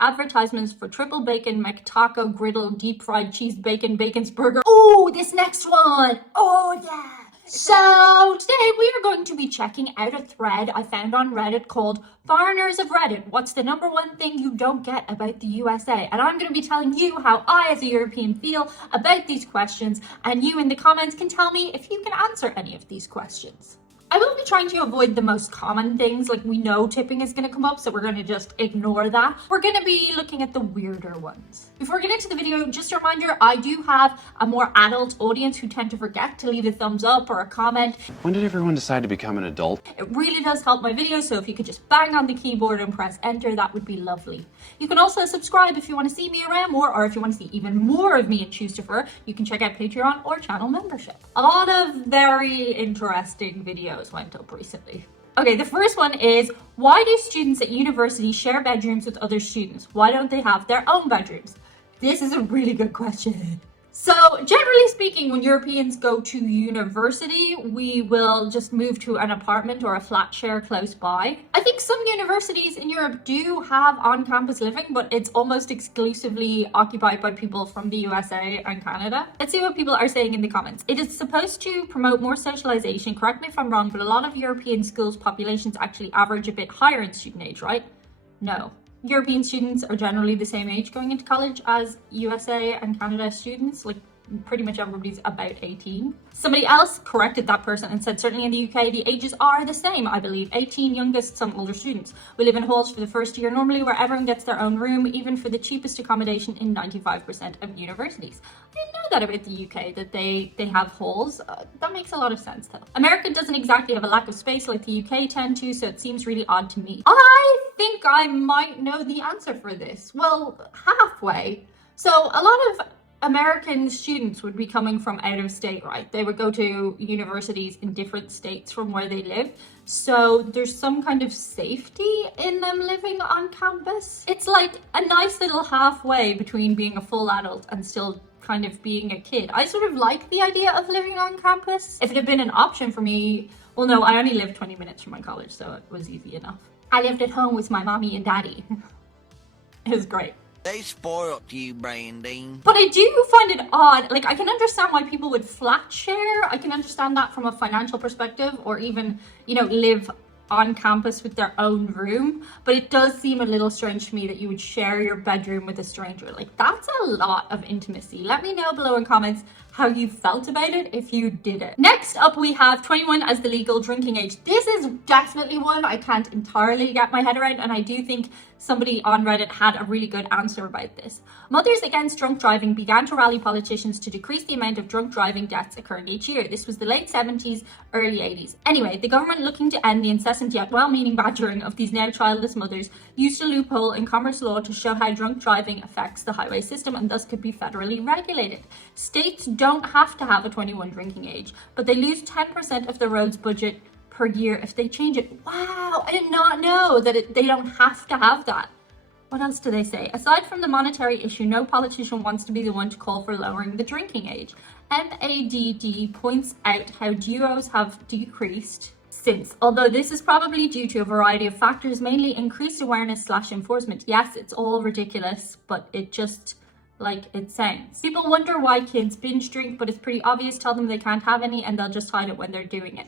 Advertisements for triple bacon, McTaco, griddle, deep fried cheese, bacon, bacon's burger. Oh, this next one. Oh, yeah. So today we are going to be checking out a thread I found on Reddit called Foreigners of Reddit. What's the number one thing you don't get about the USA? And I'm going to be telling you how I as a European feel about these questions, and you in the comments can tell me if you can answer any of these questions. I will be trying to avoid the most common things, like we know tipping is going to come up, so we're going to just ignore that. We're going to be looking at the weirder ones. Before we get into the video, just a reminder, I do have a more adult audience who tend to forget to leave a thumbs up or a comment. When did everyone decide to become an adult? It really does help my videos, so if you could just bang on the keyboard and press enter, that would be lovely. You can also subscribe if you want to see me around more, or if you want to see even more of me and choose to prefer, you can check out Patreon or channel membership. A lot of very interesting videos went up recently. Okay, the first one is, why do students at university share bedrooms with other students? Why don't they have their own bedrooms? This is a really good question. So generally speaking, when Europeans go to university, we will just move to an apartment or a flat share close by. I think some universities in Europe do have on-campus living, but it's almost exclusively occupied by people from the USA and Canada. Let's see what people are saying in the comments. It is supposed to promote more socialization. Correct me if I'm wrong, but a lot of European schools' populations actually average a bit higher in student age, right? No. European students are generally the same age going into college as USA and Canada students. Like pretty much everybody's about 18. Somebody else corrected that person and said certainly in the UK the ages are the same, I believe. 18 youngest, some older students. We live in halls for the first year normally, where everyone gets their own room, even for the cheapest accommodation in 95% of universities. I didn't know that about the UK, that they have halls. That makes a lot of sense though. America doesn't exactly have a lack of space like the UK tend to, so it seems really odd to me. I think I might know the answer for this. Well, halfway. So a lot of American students would be coming from out of state, right? They would go to universities in different states from where they live. So there's some kind of safety in them living on campus. It's like a nice little halfway between being a full adult and still kind of being a kid. I sort of like the idea of living on campus. If it had been an option for me, well, no, I only lived 20 minutes from my college, so it was easy enough. I lived at home with my mommy and daddy. It was great. They spoiled you, Brandon. But I do find it odd. Like, I can understand why people would flat share. I can understand that from a financial perspective, or even, you know, live on campus with their own room. But it does seem a little strange to me that you would share your bedroom with a stranger. Like, that's a lot of intimacy. Let me know below in comments how you felt about it if you did it. Next up, we have 21 as the legal drinking age. This is definitely one I can't entirely get my head around, and I do think somebody on Reddit had a really good answer about this. Mothers Against Drunk Driving began to rally politicians to decrease the amount of drunk driving deaths occurring each year. This was the late 70s, early 80s. Anyway, the government, looking to end the incessant yet well-meaning badgering of these now childless mothers, used a loophole in commerce law to show how drunk driving affects the highway system and thus could be federally regulated. States don't have to have a 21 drinking age, but they lose 10% of the road's budget per year if they change it. Wow, I did not know that they don't have to have that. What else do they say? Aside from the monetary issue, no politician wants to be the one to call for lowering the drinking age. MADD points out how duos have decreased since, although this is probably due to a variety of factors, mainly increased awareness/enforcement. Yes, it's all ridiculous, but it just, like it sounds. People wonder why kids binge drink, but it's pretty obvious. Tell them they can't have any and they'll just hide it when they're doing it.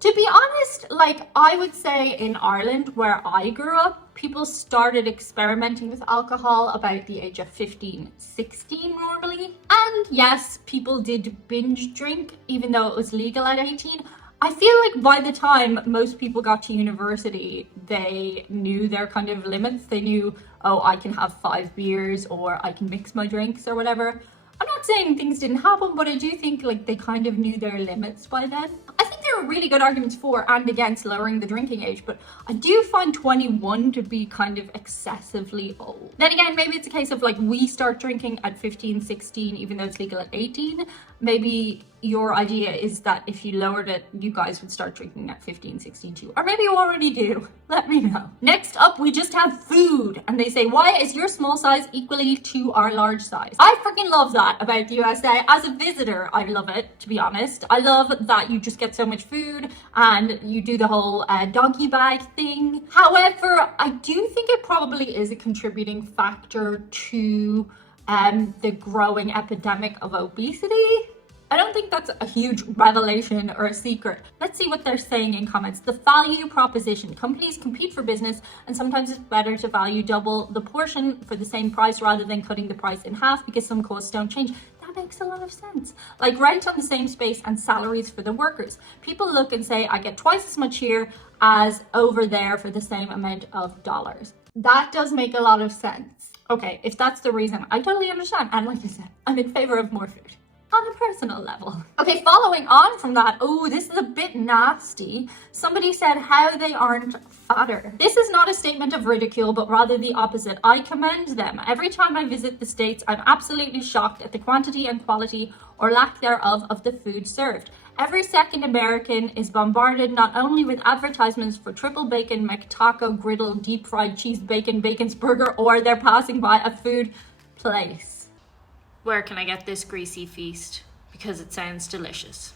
To be honest, like, I would say in Ireland, where I grew up, people started experimenting with alcohol about the age of 15, 16 normally. And yes, people did binge drink, even though it was legal at 18. I feel like by the time most people got to university, they knew their kind of limits. They knew, oh, I can have 5 beers, or I can mix my drinks or whatever. I'm not saying things didn't happen, but I do think like they kind of knew their limits by then. I think there are really good arguments for and against lowering the drinking age, but I do find 21 to be kind of excessively old. Then again, maybe it's a case of like we start drinking at 15, 16, even though it's legal at 18. Maybe, your idea is that if you lowered it, you guys would start drinking at 15, 16 too. Or maybe you already do. Let me know. Next up, we just have food. And they say, why is your small size equally to our large size? I freaking love that about the USA. As a visitor, I love it, to be honest. I love that you just get so much food and you do the whole doggy bag thing. However, I do think it probably is a contributing factor to the growing epidemic of obesity. I don't think that's a huge revelation or a secret. Let's see what they're saying in comments. The value proposition. Companies compete for business, and sometimes it's better to value double the portion for the same price rather than cutting the price in half because some costs don't change. That makes a lot of sense. Like rent on the same space and salaries for the workers. People look and say, I get twice as much here as over there for the same amount of dollars. That does make a lot of sense. Okay, if that's the reason, I totally understand. And like I said, I'm in favor of more food. On a personal level. Okay, following on from that, oh, this is a bit nasty. Somebody said how they aren't fatter. This is not a statement of ridicule, but rather the opposite. I commend them. Every time I visit the States, I'm absolutely shocked at the quantity and quality or lack thereof of the food served. Every second American is bombarded not only with advertisements for triple bacon, McTaco, griddle, deep fried cheese, bacon, bacon's burger, or they're passing by a food place. Where can I get this greasy feast? Because it sounds delicious.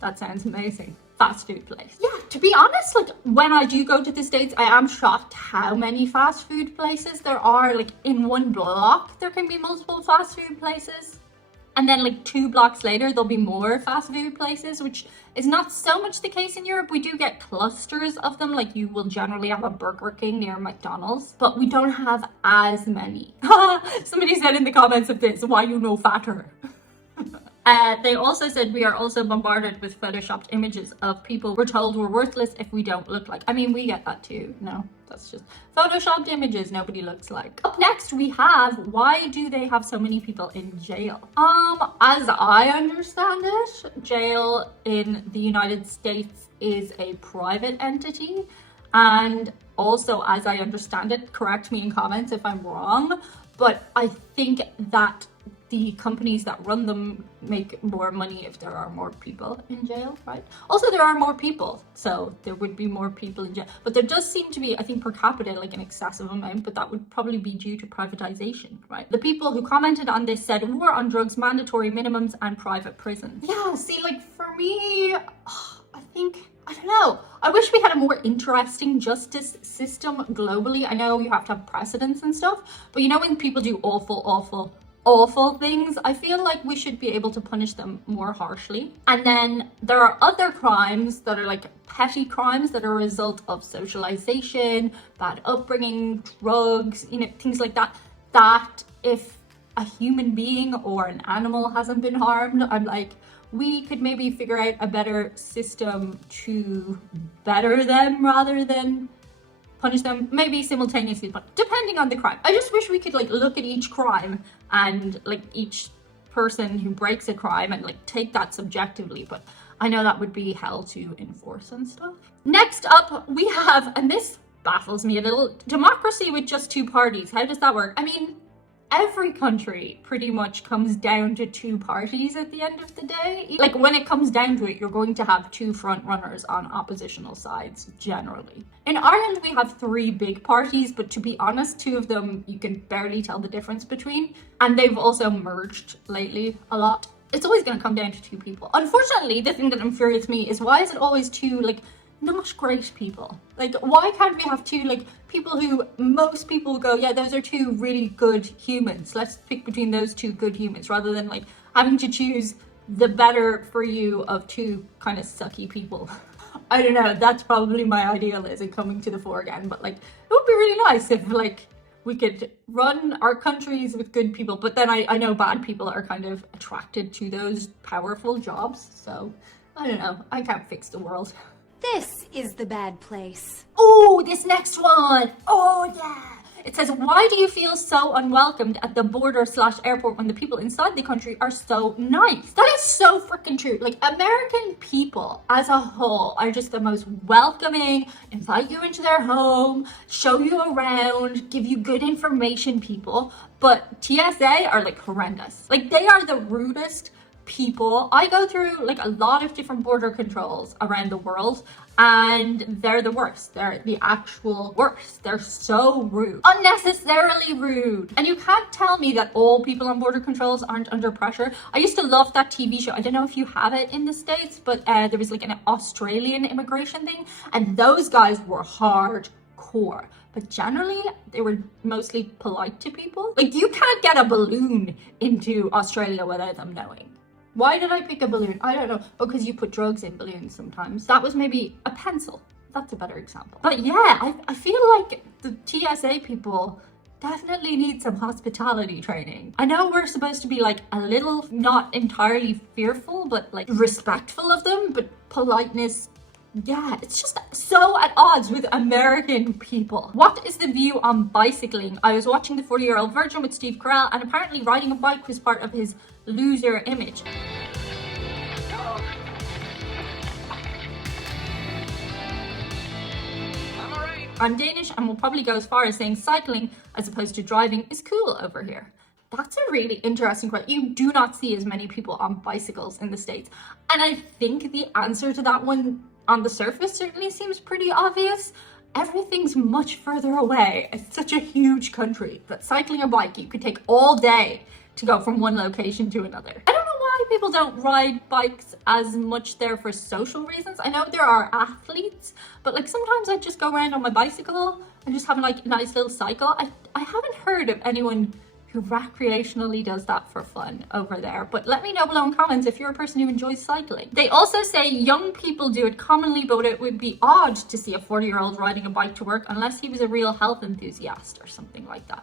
That sounds amazing. Fast food place. Yeah, to be honest, like when I do go to the States, I am shocked how many fast food places there are. Like in one block, there can be multiple fast food places. And then like 2 blocks later, there'll be more fast food places, which is not so much the case in Europe. We do get clusters of them. Like you will generally have a Burger King near McDonald's, but we don't have as many. Somebody said in the comments of this, why you no fatter? They also said we are also bombarded with photoshopped images of people we're told we're worthless if we don't look like. I mean, we get that too. No, that's just photoshopped images nobody looks like. Up next, we have why do they have so many people in jail? As I understand it, jail in the United States is a private entity. And also, as I understand it, correct me in comments if I'm wrong, but I think that the companies that run them make more money if there are more people in jail, right? Also, there are more people, so there would be more people in jail. But there does seem to be, I think, per capita, like an excessive amount, but that would probably be due to privatization, right? The people who commented on this said war on drugs, mandatory minimums, and private prisons. Yeah, see, like for me, I think, I don't know. I wish we had a more interesting justice system globally. I know you have to have precedents and stuff, but you know when people do awful things, I feel like we should be able to punish them more harshly. And then there are other crimes that are like petty crimes that are a result of socialization, bad upbringing, drugs, you know, things like that, that if a human being or an animal hasn't been harmed, I'm like, we could maybe figure out a better system to better them rather than punish them, maybe simultaneously, but depending on the crime. I just wish we could like look at each crime and like each person who breaks a crime and like take that subjectively, but I know that would be hell to enforce and stuff. Next up, we have, and this baffles me a little, democracy with just 2 parties. How does that work? I mean, every country pretty much comes down to 2 parties at the end of the day. Like when it comes down to it, you're going to have 2 front runners on oppositional sides generally. In Ireland, we have 3 big parties, but to be honest, 2 of them you can barely tell the difference between. And they've also merged lately a lot. It's always going to come down to 2 people. Unfortunately, the thing that infuriates me is why is it always 2 like not great people? Like why can't we have 2 like people who most people go, yeah, those are 2 really good humans, let's pick between those 2 good humans, rather than like having to choose the better for you of 2 kind of sucky people. I don't know, that's probably my idealism coming to the fore again, but like it would be really nice if like we could run our countries with good people, but then I know bad people are kind of attracted to those powerful jobs, so I don't know, I can't fix the world. This is the bad place. Oh, this next one. Oh, yeah. It says, why do you feel so unwelcomed at the border/airport when the people inside the country are so nice? That is so freaking true. Like, American people as a whole are just the most welcoming, invite you into their home, show you around, give you good information people. But TSA are like horrendous. Like, they are the rudest people. I go through like a lot of different border controls around the world, and they're the worst. They're the actual worst. They're so rude, unnecessarily rude. And you can't tell me that all people on border controls aren't under pressure. I used to love that TV show. I don't know if you have it in the States, but there was like an Australian immigration thing, and those guys were hardcore. But generally, they were mostly polite to people. Like, you can't get a balloon into Australia without them knowing. Why did I pick a balloon? I don't know. Because you put drugs in balloons sometimes. That was maybe a pencil. That's a better example. But yeah, I feel like the TSA people definitely need some hospitality training. I know we're supposed to be like a little, not entirely fearful, but like respectful of them, but politeness, yeah, it's just so at odds with American people. What is the view on bicycling? I was watching The 40-Year-Old Virgin with Steve Carell, and apparently riding a bike was part of his loser image. I'm Danish and will probably go as far as saying cycling as opposed to driving is cool over here. That's a really interesting question. You do not see as many people on bicycles in the States. And I think the answer to that one on the surface certainly seems pretty obvious. Everything's much further away. It's such a huge country that cycling or bike, you could take all day to go from one location to another. I don't know why people don't ride bikes as much there for social reasons. I know there are athletes, but like sometimes I just go around on my bicycle and just have like a nice little cycle. I haven't heard of anyone who recreationally does that for fun over there, but let me know below in comments if you're a person who enjoys cycling. They also say young people do it commonly, but it would be odd to see a 40-year-old riding a bike to work unless he was a real health enthusiast or something like that.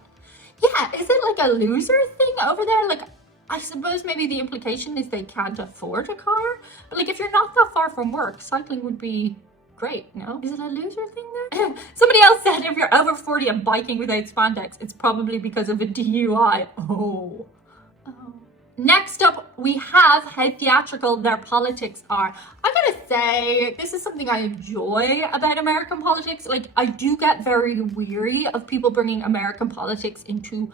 Yeah, is it like a loser thing over there? Like, I suppose maybe the implication is they can't afford a car, but like if you're not that far from work, cycling would be great, no? Is it a loser thing there? Somebody else said if you're over 40 and biking without spandex, it's probably because of a DUI. Oh. Next up, we have how theatrical their politics are. I gotta say, this is something I enjoy about American politics. Like, I do get very weary of people bringing American politics into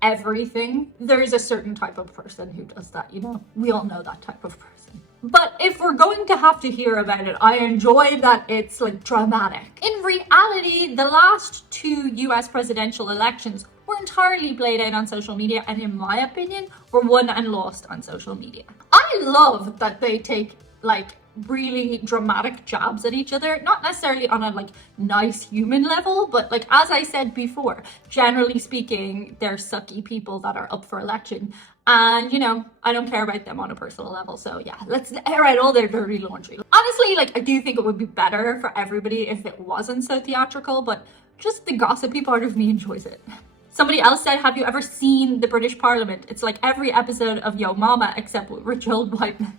everything. There's a certain type of person who does that, you know? We all know that type of person. But if we're going to have to hear about it, I enjoy that it's like dramatic. In reality, the last 2 US presidential elections were entirely played out on social media, and in my opinion, were won and lost on social media. I love that they take like really dramatic jabs at each other, not necessarily on a like nice human level, but like as I said before, generally speaking, they're sucky people that are up for election, and you know, I don't care about them on a personal level. So yeah, let's air out all their dirty laundry. Honestly, like I do think it would be better for everybody if it wasn't so theatrical, but just the gossipy part of me enjoys it. Somebody else said, have you ever seen the British Parliament? It's like every episode of Yo Mama except with rich old white men.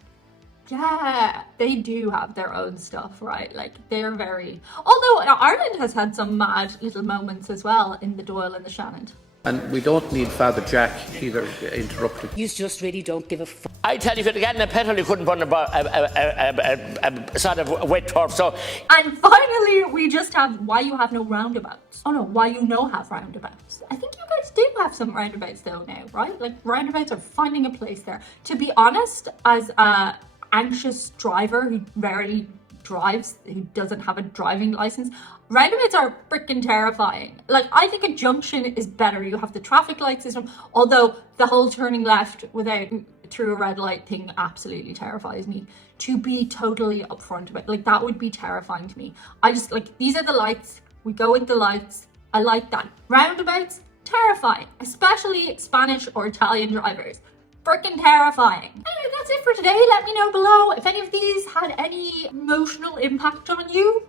Yeah, they do have their own stuff, right? Like they're very, although Ireland has had some mad little moments as well in the Doyle and the Shannon. And we don't need Father Jack either interrupted. You just really don't give a fuck. I tell you, if you'd gotten a petrol, you couldn't burn a sort of wet turf. So, and finally, we just have why you have no roundabouts. Oh no, why you no have roundabouts. I think you guys do have some roundabouts though now, right? Like roundabouts are finding a place there. To be honest, as a anxious driver who rarely drives, who doesn't have a driving license, roundabouts are freaking terrifying. Like, I think a junction is better. You have the traffic light system, although the whole turning left without through a red light thing absolutely terrifies me. To be totally upfront about, like, that would be terrifying to me. I just, like, these are the lights, we go with the lights. I like that. Roundabouts, terrifying, especially Spanish or Italian drivers. Freaking terrifying. Anyway, that's it for today. Let me know below if any of these had any emotional impact on you.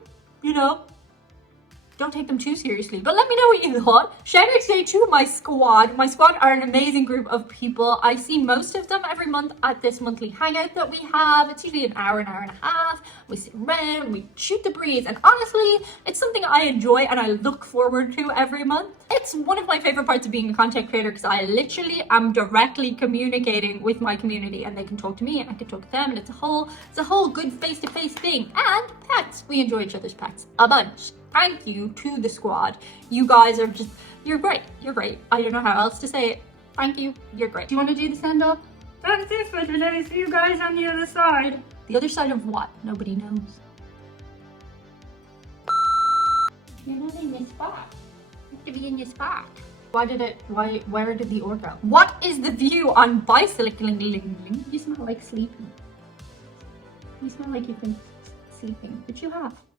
You know, don't take them too seriously, but let me know what you thought. Shout out today to my squad. My squad are an amazing group of people. I see most of them every month at this monthly hangout that we have. It's usually an hour and a half. We sit around, we shoot the breeze, and honestly, it's something I enjoy and I look forward to every month. It's one of my favorite parts of being a content creator because I literally am directly communicating with my community, and they can talk to me and I can talk to them, and it's a whole good face-to-face thing. And pets, we enjoy each other's pets a bunch. Thank you to the squad. You guys are just, you're great. You're great. I don't know how else to say it. Thank you. You're great. Do you want to do the send off? That's it for today. See you guys on the other side. The other side of what? Nobody knows. You're not in your spot. You have to be in your spot. Where did the orc go? What is the view on bicycling? You smell like sleeping. You smell like you've been sleeping, but you have.